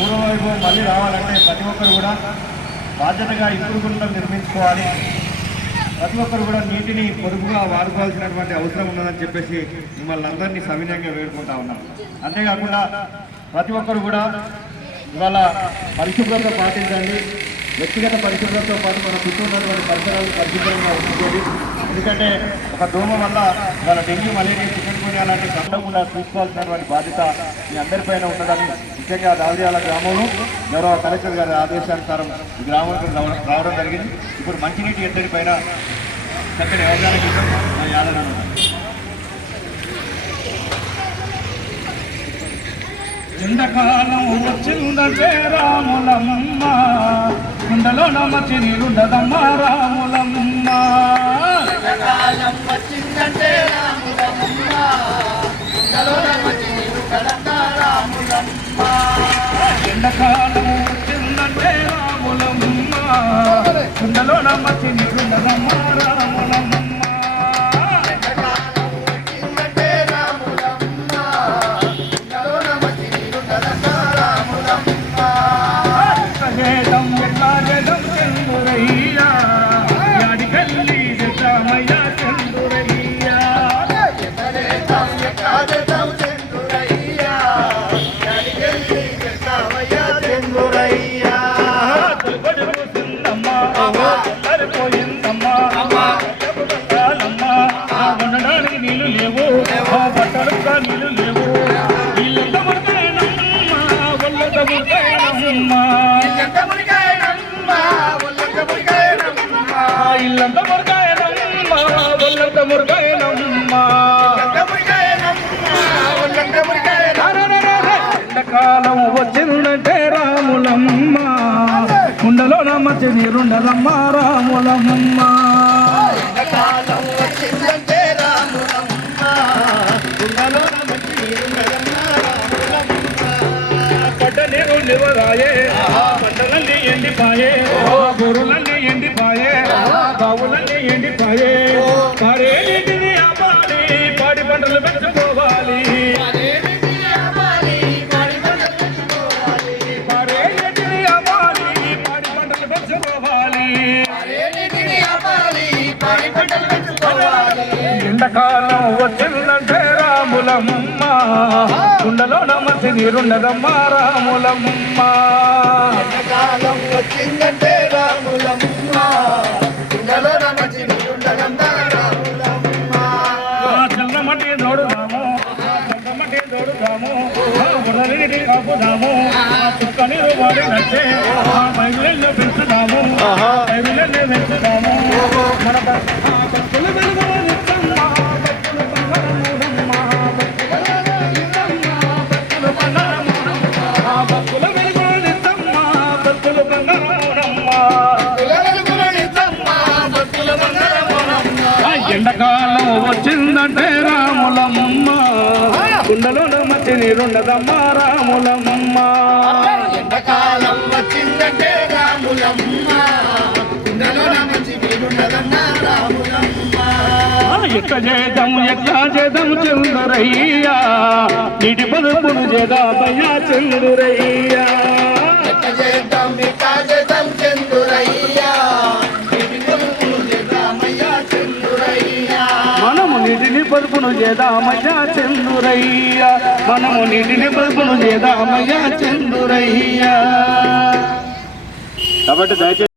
పూర్వవైభవం మళ్ళీ రావాలంటే ప్రతి ఒక్కరు కూడా బాధ్యతగా ఇంకుడుకుంటం నిర్మించుకోవాలి. ప్రతి ఒక్కరు కూడా నీటిని పొదుపుగా వాడుకోవాల్సినటువంటి అవసరం ఉన్నదని చెప్పేసి మిమ్మల్ని అందరినీ సవినయంగా వేడుకుంటా ఉన్నాను అంతేకాకుండా ప్రతి ఒక్కరు కూడా ఇవాళ పరిశుభ్రత పాటించండి. వ్యక్తిగత పరిశుభ్రతతో పాటు మన చుట్టూ ఉన్నటువంటి పరిసరాలు పరిశుభ్రంగా ఉంచుకోండి ఎందుకంటే ఒక దోమ వల్ల వాళ్ళ డెంగ్యూ మలేరియా చికెన్ గున్యా లాంటి కండకుండా చూసుకోవాల్సినటువంటి బాధ్యత మీ అందరిపైన ఉన్నదని ముఖ్యంగా దావియాల గ్రామంలో గౌరవ కలెక్టర్ గారి ఆదేశానుసారం ఈ గ్రామానికి రావడం- జరిగింది. ఇప్పుడు మంచినీటి ఎద్దడి పైన చక్కని అవగాహన గీతం యాదన ఎండకాలం వచ్చిందంటే రాములమ్మ. కుండలో నమ్మచి నీరుండదమ్మ రాముల. కుండలో నమ్మచి ఇల్లంత మురుగాయనమ్మ ఒళ్ళంత మురుగాయనమ్మ ఎంత ఎండకాలం వచ్చిందంటే రాములమ్మ. కుండలో నమ్మచ్చి నీరుండదమ్మ రాములమ్మ కాలం వచ్చిందంటే రాములమ్మ రాములమ్మ పడ్డ నీరు నివరాయే పంటలన్నీ ఎండిపాయే గొర్రెలన్నీ ఎండిపాయే బావులన్నీ ఎండిపాయే. పరేటిని నీటిని పాడి పంటలు పెంచుకోవాలి. పాడి పంటలు పెంచుకోవాలి. నీటిని ఎండకాలం వచ్చిందంటే రాములమ్మ. కుండలో నమ్మసి నీరుండదమ్మ రాములమ్మ. వచ్చిందంటే రాములమ్మ. గుండెలోన మంచి నీరున్నదమ్మ రాములమ్మ చల్లమటి దోడుదాము చల్లమటి దోడుదాము ఆ కాపుదాము చుక్క నీరు బైబిల్లో పెంచుదాము బైబిల్లో పెంచుదాము. మన భక్తులు బంగారమురమ్మ. పిల్లలకులనిద్దమ్మ వచ్చిందంటే రాములమ్మ. కుండలో మచ్చి నీరుండదమ్మ రాములమ్మ. ఎండకాలం వచ్చిందంటే రాములమ్మ గుండెలోన మంచి నీరున్నదమ్మ రాములమ్మ ఆ ఎట్లా చేద్దాము ఎట్లా నీటి పదుపును చేద్దామయ్యా చంద్రయ్యా? నీటిని పదుపును చేద్దామయ్యా మనము నీటిని పదుపును చేదామయ్యా చంద్రయ్యా. కాబట్టి దయచేసి